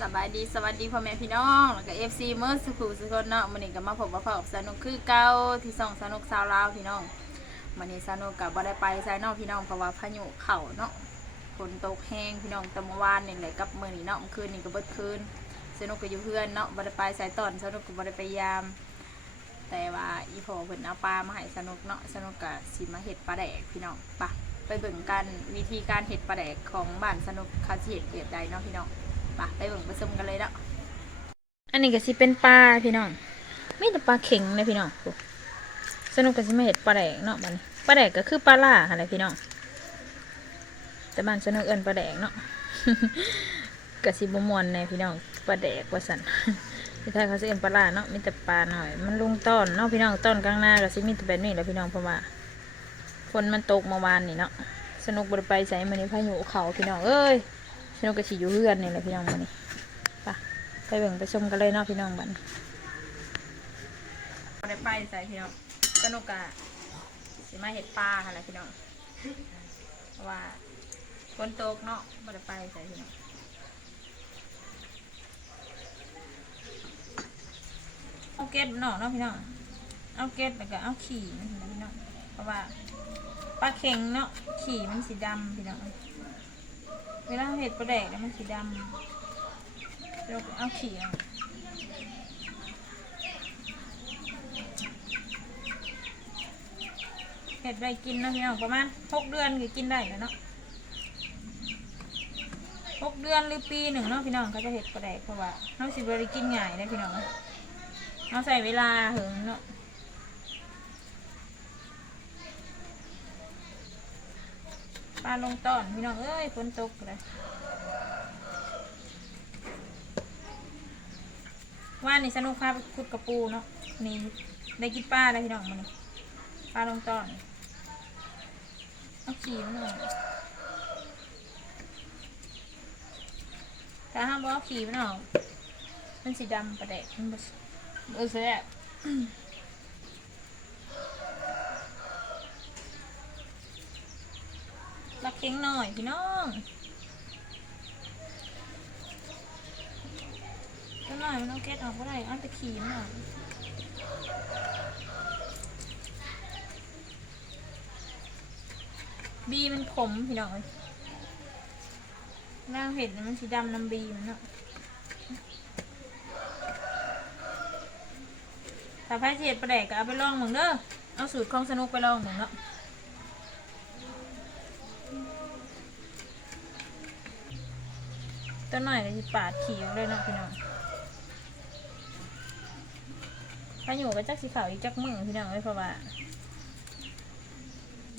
สบายดีสวัสดีพ่อแม่พี่น้องแล้วก็เอฟซีเมื่อสุขุสุขนเนาะมันนี้ก็มาพบมาพบกับสนุกคือเก่าที่ส่องสนุกสาวลาวพี่น้องมันนี้สนุกกับบ่ได้ไปไซนอกพี่น้องเพราะว่าพายุเข่าเนาะฝนตกแห้งพี่น้องต่เมื่อวานนี่แหละกับมื้อนี้เนาะเมื่อคืนนี่ก็เบิดคืนสนุกก็อยู่เพื่อนเนาะบ่ได้ไปสายตอนสนุกก็บ่ได้ไปยาม แต่ว่าอีพอเพิ่นเอาปลามาให้สนุกเนาะสนุกก็สิมาเฮ็ดปลาแดกพี่น้องไปะไปเบิ่งกันวิธีการเฮ็ดปลาแดกของบ้านสนุกเขาสิเฮ็ดแบบใดเนาะพี่น้อง ปะไปเบิ่งไปชมกันเลยเนาะอันนี้ก็สิเป็นปลาพี่น้องไมีแต่ปลาเข็งเลยพี่น้องสนุกก็สิมาเห็ดปลาแดกเนาะมันปลาแดกก็คือปลาล่าอะไรพี่น้องแต่บ้านสนุกเอินปลาแดกเนาะก็สิบมวนในพี่น้องปลาแดกว่าสันที่ไทยเขาสิเอินปลาล่าเนาะมีแต่ปลาหน่อย มันลุงต้นเนาะพี่น้องต้นกลางหน้าก็สิมีแต่แบบนี้แหละพี่น้องเพราะว่าฝนมันตกเมื่อวานนี่เนาะสนุกบริไปใส่มันนี่พายุเขาพี่น้องเอ้ย สนุกก็สิอยู่เฮือนนี่แหละพี่น้องมันนี่ไปไปเบิ่งไปชมกันเลยเนาะพี่น้องบัดนได้ไปใส่พี่น้องสนุกอะสิมาเห็ดปลาอะไรพี่น้องเพราะว่าฝนตกเนาะบ่ได้ไปใส่พี่น้องเอาเกล็ดมันออกเนาะพี่น้องเอาเกล็ดแล้วก็เอาขี่นนะพี่น้องเพราะว่าปลาเข็งเนาะขี่มันสีดำพี่น้อง เวลาเห็ดปลาแดกแล้วมันสีดำเดี๋ยวเอาเขี่เอาเห็ดได้กินนะพี่น้องประมาณหกเดือนก็กินได้แล้วเนาะหกเดือนหรือปีหนึ่งเนาะพี่น้องเขาจะเห็ดก็ได้เพราะว่าเขาสิบริกินง่ายนะพี่น้องเขาใส่เวลาเหิงเนาะ ปลาลงต้อนพี่น้องเอ้ยฝนตกเลยว่านี่สนุกพาไปขุดกระปูเนาะนี่ได้กินปลาแล้วพี่น้องมันนี่ปลาลงตอนเอาขี่มันออกถ้าห้ามบอกขี่มันออกมันสีดำประเดะมันบสเออแซ่บ รักเค้งหน่อยพี่น้องก็หน่อยมันเอาแก๊สออกก็ได้เอาไปขี่มันออกบีมันขมพี่น้องเลยร่างเห็ดน่ะมันสีดำน้ำบีมันเนาะถ้าพายเสียดประแดกก็เอาไปลองเหมึงเด้อ เอาสูตรของสนุกไปลองเหมึงเนาะ ตัวหน่อยก็จะปาดขี่ออกเลยเนาะพี่น้องพายุก็จักสีขาวอีกจักมือพี่น้องเลยเพราะว่า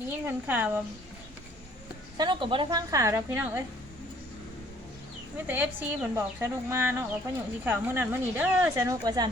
นี่คนข่าวว่าสนุกกับบ่ได้ฟังข่าวแล้วพี่น้องเอ้ยมีแต่เอฟซีเพิ่นบอกสนุกมาเนาะว่าพายุสีขาวเมื้อนั้นมื้อนี้เด้อสนุกว่าซั่น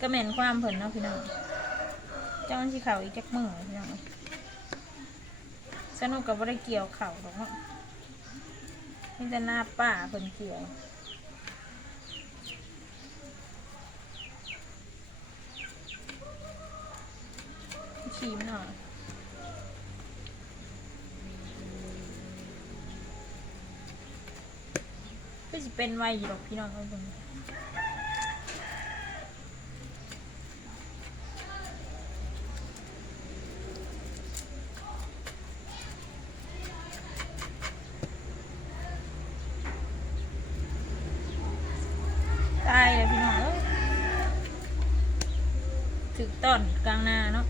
ก็แม่นความเพิ่นเนาะพี่น้องเจ้ามันสีขาวอีกจักมือพี่น้องสนุกกับบ่ได้เกี่ยวข่าวหรอกเนาะ นี่จะหน้าป่าคนเขียวขีมหน่อยก็จะเป็นไวอยู่หรอกพี่น้องทุกคนตายเลยพี่น้องเอ้ยถึงต้ นาเนาะ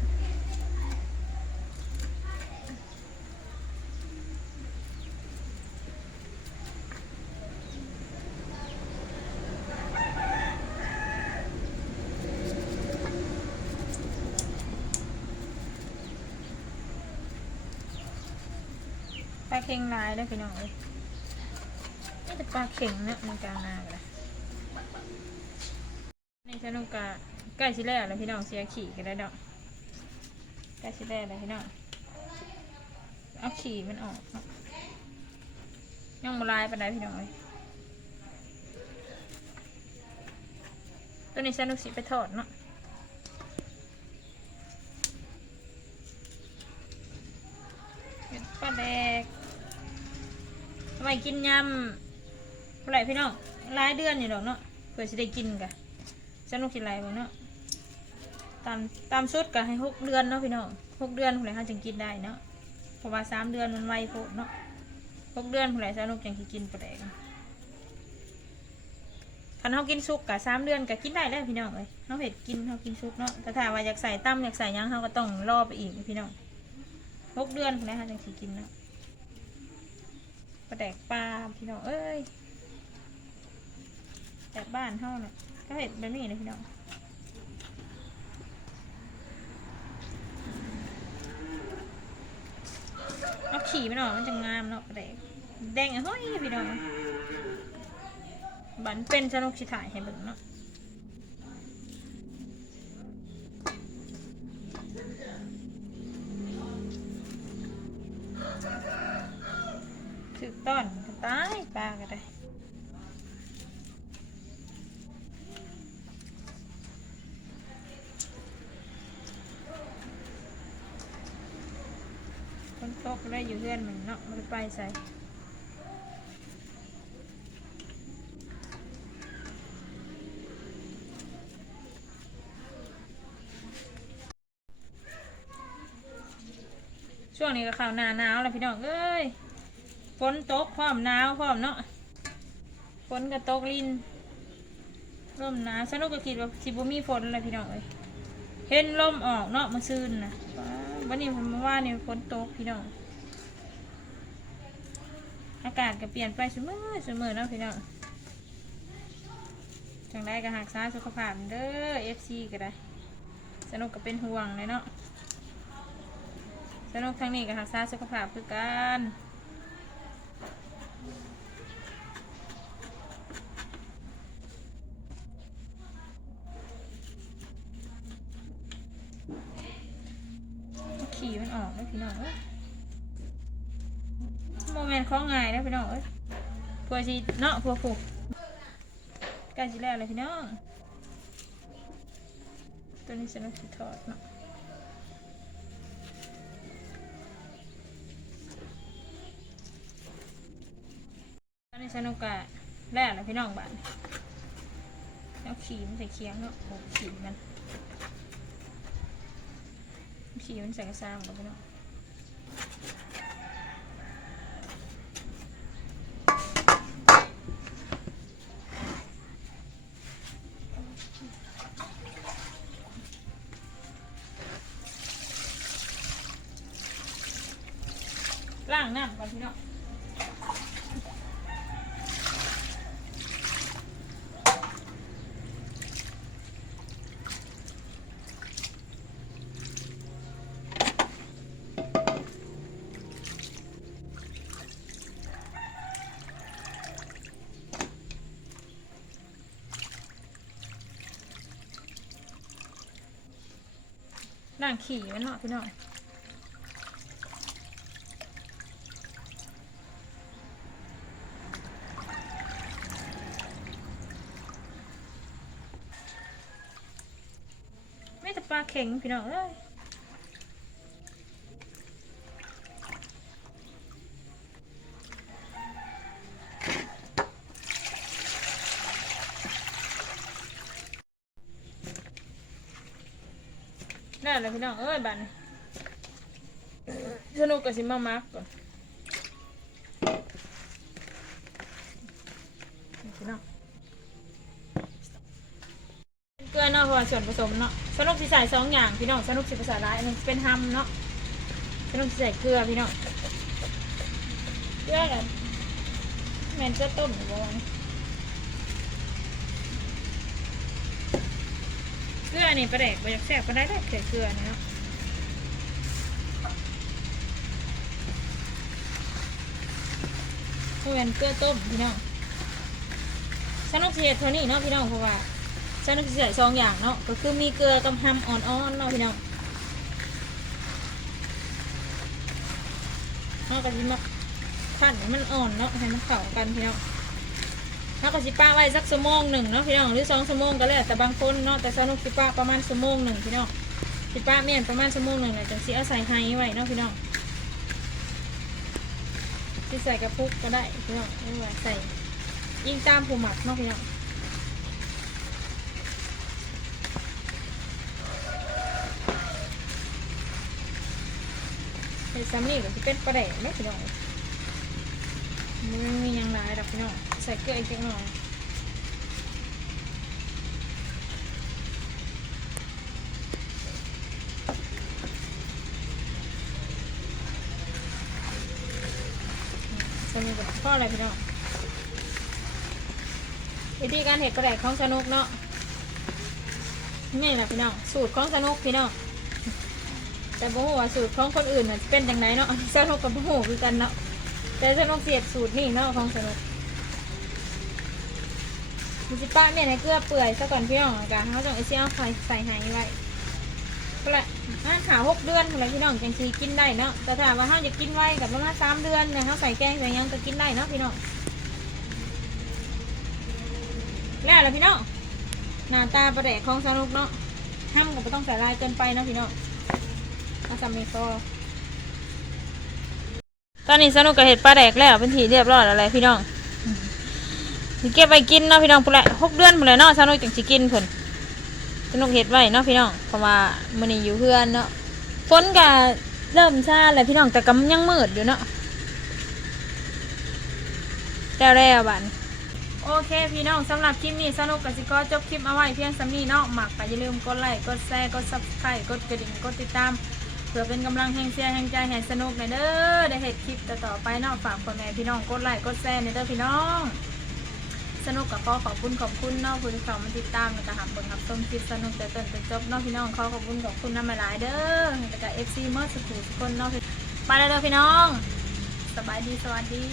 ปลาเค็งลายได้พี่น้องเอ้ยนี่แต่ปลาเค็งเนี่ยในกลางนาเลยในสนุกกะใกล้สิแล้วแล้วพี่น้องเสียขี่กันได้ดอก ใกล้สิแล้วแล้วพี่น้องเอาขี่มันออกย่องมาลายไปไหนพี่น้องเอ้ยตัวนี้สนุกสิไปทอดเนาะเห็ดปลาแดกทำไมกินยเมื่อไหร่พี่น้องหลายเดือนอยู่ดอกเนาะเพื่อจะได้กินกะสนุกกินไรบ้างเนาะ ตามตามชุดกะให้หกเดือนเนาะพี่น้องหกเดือนผู้ใดเขาจึงกินได้เนาะเพราะว่าสามเดือนมันไวโพดเนาะหกเดือนผู้ใดสนุกจึงสิกินปลาแดกคันเขากินซุกกะสามเดือนกะกินได้แล้วพี่น้องเลยเขาเห็ดกินเขากินซุกเนาะแต่ถ้าว่าอยากใส่ตั้มอยากใส่ยังเขาก็ต้องรอไปอีกพี่น้องหกเดือนผู้ใดเขาจึงสิกินเนาะปลาแดกปลาพี่น้องเอ้ยแบบบ้านเท่าน่ะก็เห็นแบบนี้เลยพี่น้อง ขี่มันออกมันจะงามเนาะแดงแดงอะเฮ้ยพี่น้องบันเป็นสนุกชิถ่ายให้เบิ่งเนาะถือต้อนตายปลาก็ได้ คนตกได้อยู่เพื่อนมันเนาะมันไปใส่ช่วงนี้ก็ข่าวหนาหนาวแล้วพี่น้องเอ้ยฝนตกพร้อมหนาวพร้อมเนาะฝนก็ตกลินร่มหนาวสนุกก็คิดว่าสิบุมีฝนเลยพี่น้องเอ้ยเห็นลมออกเนาะมาซื่นนะว้าววันนี้ผมมาว่านี่ฝนตกพี่น้อง อากาศก็เปลี่ยนไปเสมอเสมอเนาะพี่น้องจังได้ก็หักษาสุขภาพเด้อ FC ก็ได้ สนุกก็เป็นห่วงเลยเนาะสนุกทั้งนี้ก็หักษาสุขภาพคือกันขี่มันออกแล้วพี่น้องเอ้ โมเมนต์ของง่ายนะพี่น้องเอ้ยพัวชีเนาะพัวผูกใกล้สิแล้วเลยพี่น้อง ตัวนี้ฉันต้องสิถอดเนาะตอนนี้ฉันต้องกะแล้วเลยพี่น้องบ้านแล้วขีมใส่เคียงเนาะโอ้ขี่มันขี่มันใส่กระซังแล้วพี่น้อง ล้างน้ำก่อนพี่น้องล้างขี่มันเนาะพี่น้อง ไม่แต่ปลาเข็ งพี่น้องเอ้ยนั่นแหละพี่น้องเอ้ยบัดนสนุกกับสิมามาร์กก่อนนี่พี่น้อง เกลือเนาะเพราะว่าส่วนผสมเนาะสนุกสิใส่สองอย่างพี่น้องสนุกสิภาษาร้ายอันนึงเป็นฮัมเนาะสนุกสิใส่เกลือพี่น้องเกลือกันแมนจะต้มหรือว่าวะเกลือนี่ประเด็กไปอยากแซ่บก็ได้ได้เกลือเกลือนี่เนาะเพื่อนเกลือต้มพี่น้องสนุกสิเฮ็ดเท่านี้เนาะพี่น้องเพราะว่า ฉันนึกใส่สองอย่างเนาะก็คือมีเกลือกับฮัมอ่อนๆเนาะพี่น้องเนาะก็สิมาขั้นให้มันอ่อนเนาะให้มันเข้ากันพี่น้องเนาก็สิป้าไว้สักชั่วโมงหนึ่งเนาะพี่น้องหรือสองชั่วโมงก็แล้วแต่บางคนเนาะแต่สนุกสิป้าประมาณชั่วโมงหนึ่งพี่น้องสิป้าเมียนประมาณชั่วโมงหนึ่งเนี่ยจังสิเอาใส่ไฮไว้เนาะพี่น้องใส่กระปุกก็ได้พี่น้องหรือว่าใส่ยิ่งตามผู้หมักเนาะพี่น้อง เป็นซัมนี่ก็จะเป็นปลาแดกเนาะพี่น้องมันมียังหลายดอกพี่น้องใส่เกลืออีกจักหน่อยสนุกพ่ออะไรพี่น้องวิธีการเห็ดปลาแดกของสนุกเนาะนี่แหละพี่น้องสูตรของสนุกพี่น้อง แต่บ่ฮู้ว่าสูตรของคนอื่นน่ะเป็นจังไดเนาะสนุกกับบ่ฮู้คือกันเนาะแต่สนุกเสียดสูตรนี่เนาะของสนุกมีสิป้าเนี่ยในเกลือเปื่อยซะก่อนพี่น้องกันเขาต้องเอาเสี้ยวไฟใส่ให้ไว้ก็ละห้าขาหกเดือนอะไรพี่น้องจังซีกินได้เนาะแต่ถ้าว่าเขาจะกินไว้กับประมาณสามเดือนเนี่ยเขาใส่แกงใส่ยังก็กินได้เนาะพี่น้องแล้วล่ะพี่น้องหน้าตาประแดกของสนุกเนาะห้ามก็ไม่ต้องใส่ลายเกินไปเนาะพี่น้อง มาสามีก็ตอนนี้สนุกกับเห็ดปลาแดกแล้วเป็นทีเรียบร้อยแล้วแหละพี่น้องสิเก็บไปกินเนาะพี่น้องพุ่นแหละหกเดือนพุ่นแหละเนาะสนุกจังสิกินพุ่นสนุกเห็ดไว้เนาะพี่น้องเพราะว่ามันนี่อยู่เพื่อนเนาะฝนก็เริ่มซาแล้วพี่น้องแต่ก็ยังมืดอยู่เนาะแล้วแล้วบัดนโอเคพี่น้องสำหรับคลิปนี้สนุกกับสิก็จบคลิปเอาไว้เพียงสำนี้เนาะหมักก็อย่าลืมกดไลค์กดแชร์กดซับสไครต์กดกระดิ่งกดติดตามเพื่อเป็นกำลังแห่งเชียร์แห่งใจแห่งสนุกในเด้อได้เห็นคลิปต่อๆไปเนาะฝากพ่อแม่พี่น้องกดไลค์กดแชร์ในเด้อพี่น้อง สนุกกับขอขอบคุณขอบคุณเนาะผู้ที่เข้ามาติดตามแล้วก็หับเบิ่งหับชมคลิปสนุกแต่ต้นจนจบเนาะพี่น้องขอขอบคุณขอบคุณน้ำหลายเด้อแล้วก็ FC เมื่อสักครู่ทุกคนเนาะไปเลยเด้อพี่น้อง สบายดีสวัสดี